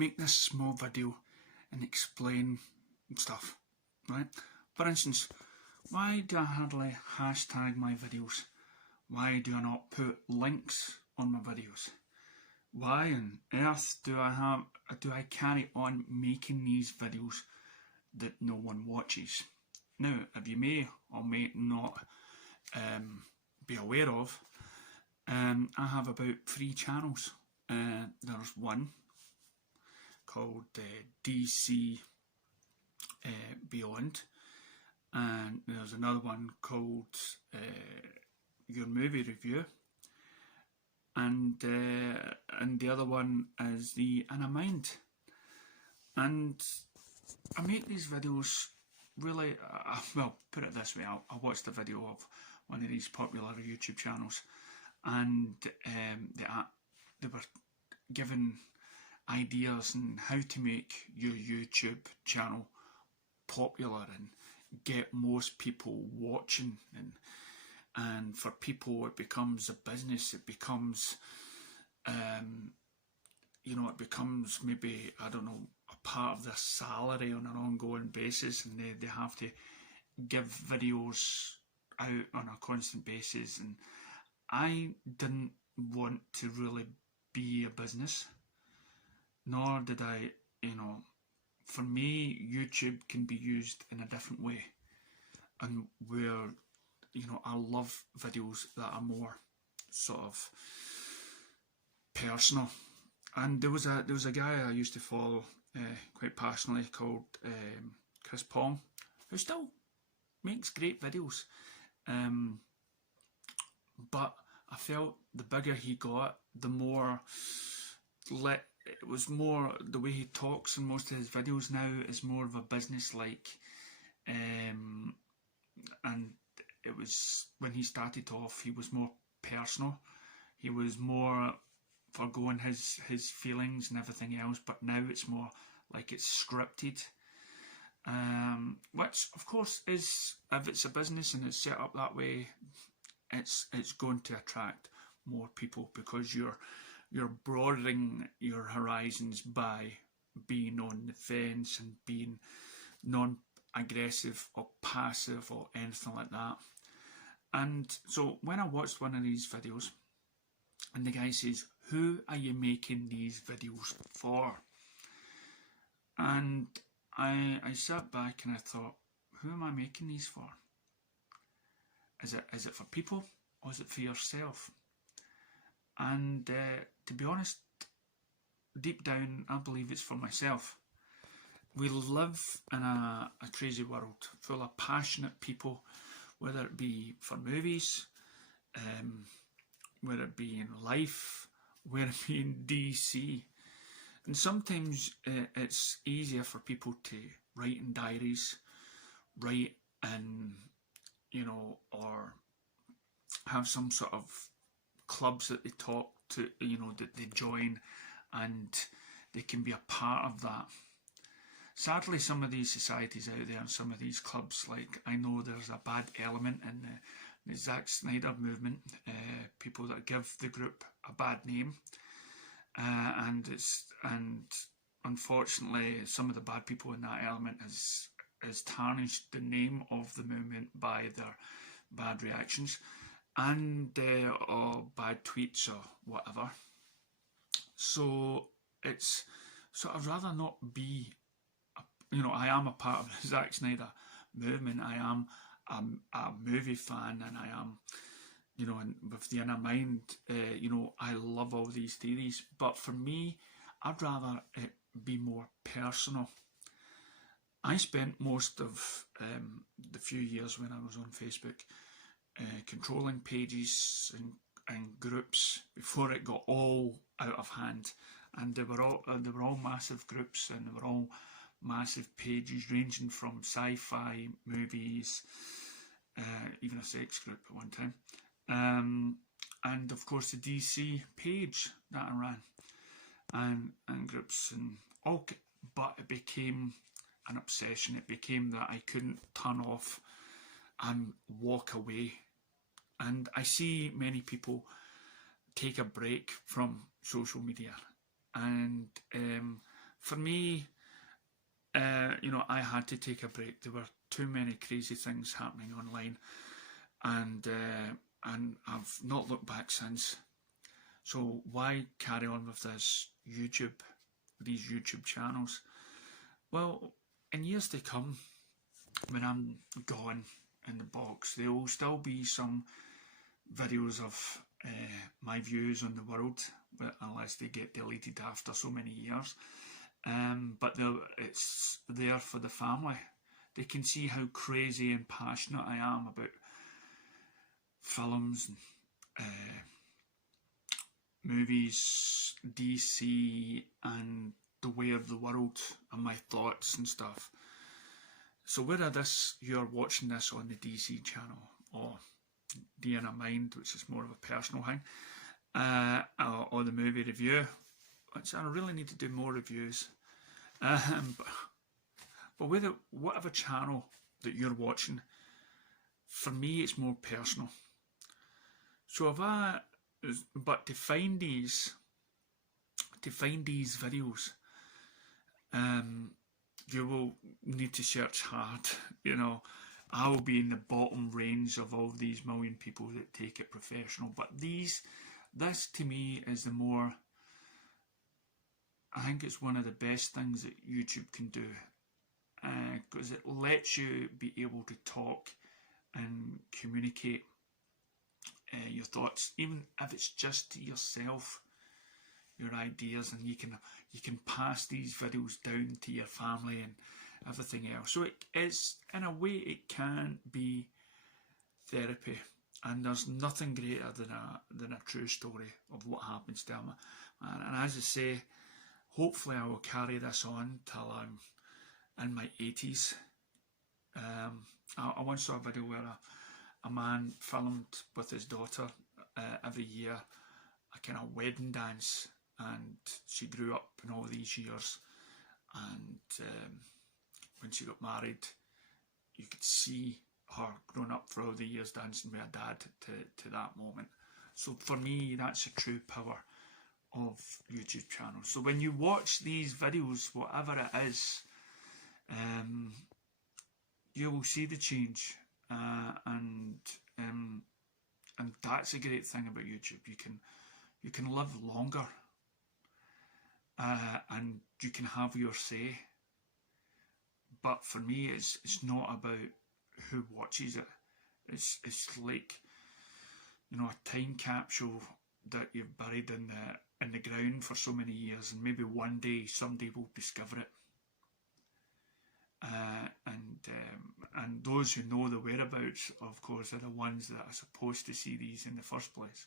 make this small video and explain stuff, right? For instance, why do I hardly hashtag my videos? Why do I not put links on my videos? Why on earth do I carry on making these videos that no one watches? Now, if you may or may not be aware of, I have about 3 channels. There's one called DC Beyond, and there's another one called Your Movie Review, and the other one is the In a Mind. And I make these videos really, well, put it this way, I watched a video of one of these popular YouTube channels, and they were given ideas on how to make your YouTube channel popular and get most people watching, and for people it becomes a business, it becomes it becomes maybe, I don't know, a part of their salary on an ongoing basis, and they have to give videos out on a constant basis. And I didn't want to really be a business, nor did I, for me, YouTube can be used in a different way, and where, I love videos that are more sort of personal. And there was a guy I used to follow quite passionately called Chris Pong, who still makes great videos, but I felt the bigger he got, the more it was more the way he talks in most of his videos now is more of a business-like, and it was, when he started off, he was more personal, he was more forgoing his feelings and everything else, but now it's more like it's scripted, which of course is, if it's a business and it's set up that way, it's going to attract more people, because you're broadening your horizons by being on the fence and being non-aggressive or passive or anything like that. And so when I watched one of these videos and the guy says, "Who are you making these videos for?" And I sat back and I thought, who am I making these for? Is it for people, or is it for yourself? And to be honest, deep down, I believe it's for myself. We live in a crazy world full of passionate people, whether it be for movies, whether it be in life, whether it be in DC. And sometimes it's easier for people to write in diaries, write in, or have some sort of clubs that they talk to, that they join, and they can be a part of that. Sadly, some of these societies out there and some of these clubs, like, I know there's a bad element in the Zack Snyder movement, people that give the group a bad name, and unfortunately some of the bad people in that element has tarnished the name of the movement by their bad reactions and or bad tweets or whatever. So it's sort of rather not be, I am a part of the Zack Snyder movement. I am a movie fan, and I am, and with the inner mind, I love all these theories. But for me, I'd rather it be more personal. I spent most of the few years when I was on Facebook controlling pages and groups before it got all out of hand, and they were all massive groups, and they were all massive pages ranging from sci-fi, movies, even a sex group at one time, and of course the DC page that I ran, and groups and all. But it became an obsession. It became that I couldn't turn off and walk away. And I see many people take a break from social media, and for me, you know, I had to take a break. There were too many crazy things happening online, and I've not looked back since. So why carry on with these YouTube channels? Well, in years to come, when I'm gone in the box, there will still be some videos of my views on the world, unless they get deleted after so many years. But it's there for the family. They can see how crazy and passionate I am about films, movies, DC, and the way of the world, and my thoughts and stuff. So whether you're watching this on the DC channel or The Inner Mind, which is more of a personal thing, or the movie review, which I really need to do more reviews. But whatever channel that you're watching, for me it's more personal. So but to find these videos, you will need to search hard. You know, I will be in the bottom range of all these million people that take it professional. But this to me is the more, I think it's one of the best things that YouTube can do, because it lets you be able to talk and communicate your thoughts, even if it's just to yourself, your ideas, and you can pass these videos down to your family and everything else. So it is, in a way, it can be therapy, and there's nothing greater than a true story of what happens to them. And as I say, hopefully I will carry this on till I'm in my 80s. I once saw a video where a man filmed with his daughter every year a kind of wedding dance, and she grew up in all these years, and when she got married, you could see her growing up for all the years dancing with her dad to that moment. So for me, that's the true power of YouTube channels. So when you watch these videos, whatever it is, you will see the change, and that's a great thing about YouTube. You can live longer, and you can have your say. But for me, it's not about who watches it. It's like, you know, a time capsule that you've buried in the ground for so many years, and maybe one day somebody will discover it. And those who know the whereabouts, of course, are the ones that are supposed to see these in the first place.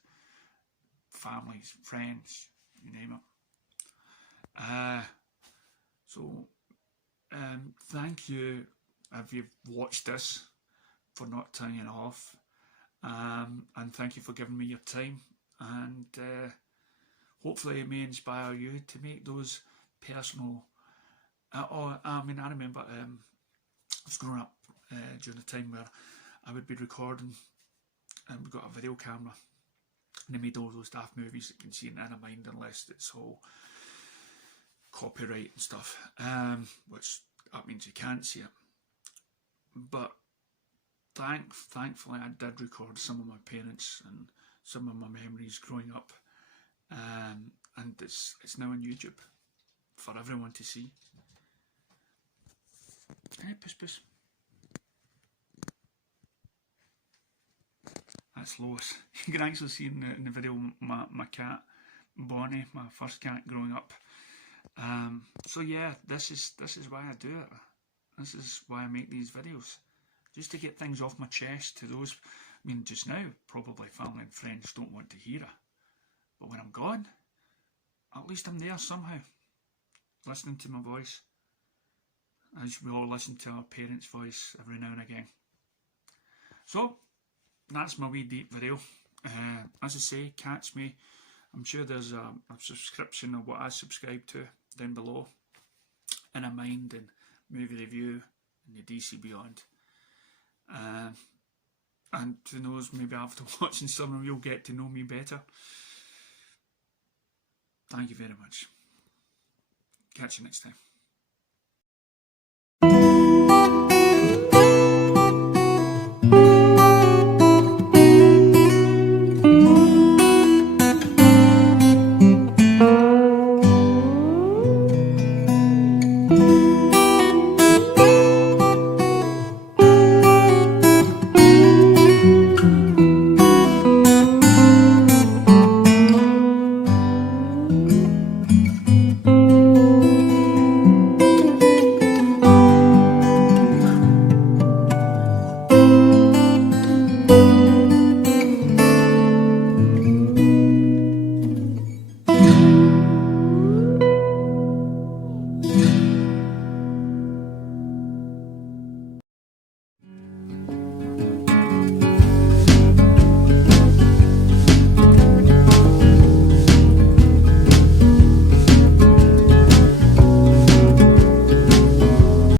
Families, friends, you name it. So thank you if you've watched this, for not turning it off, and thank you for giving me your time, and hopefully it may inspire you to make those personal. I remember I was growing up during a time where I would be recording, and we got a video camera, and they made all those daft movies that you can see in Inner Mind, unless it's all copyright and stuff, which that means you can't see it. But thankfully I did record some of my parents and some of my memories growing up, and it's now on YouTube for everyone to see. Hey, puss puss. That's Lois. You can actually see in the video my cat Bonnie, my first cat growing up. So yeah, this is why I do it. This is why I make these videos, just to get things off my chest to those. I mean, just now probably family and friends don't want to hear it, but when I'm gone, at least I'm there somehow, listening to my voice, as we all listen to our parents' voice every now and again. So that's my wee deep video. As I say, catch me. I'm sure there's a subscription of what I subscribe to down below. Inner Mind and Movie Review and the DC Beyond. And who knows, maybe after watching some of them you'll get to know me better. Thank you very much. Catch you next time.